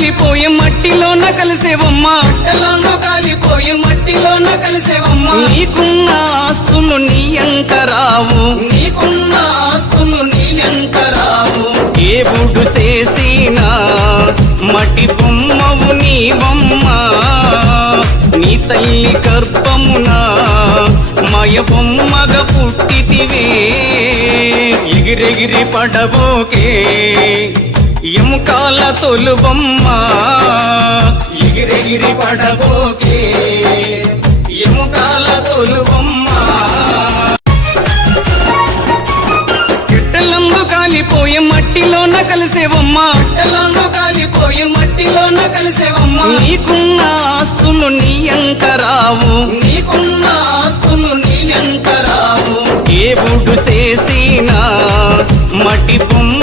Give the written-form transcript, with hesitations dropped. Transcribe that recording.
కాలిపోయే మట్టిలోన కలిసేవమ్మా, మట్టలోన కాలిపోయే మట్టిలోన కలిసేవమ్మా. నీకున్న ఆస్తులు నీ అంత రావు, నీకున్న ఆస్తులు నీ అంత రావు. దేవుడు చేసిన మట్టి బొమ్మవు నీవమ్మ, నీ తల్లి గర్భమున మయ బొమ్మగా పుట్టితివే. ఎగిరెగిరి పడబోకే ఎముకాల తొలుబొమ్మ, ఎగిరెగిరి పడబోకే ఎముకాల తొలుబొమ్మ. గిట్టలందు కాలిపోయే మట్టిలోన కలిసేవమ్మా, గిట్టలందు కాలిపోయే మట్టిలోన కలిసేవమ్మా. నీకున్న ఆస్తులు నీ అంత రావు, నీకున్న ఆస్తులు నీ అంత రావు. దేవుడు చేసిన మట్టి బొమ్మ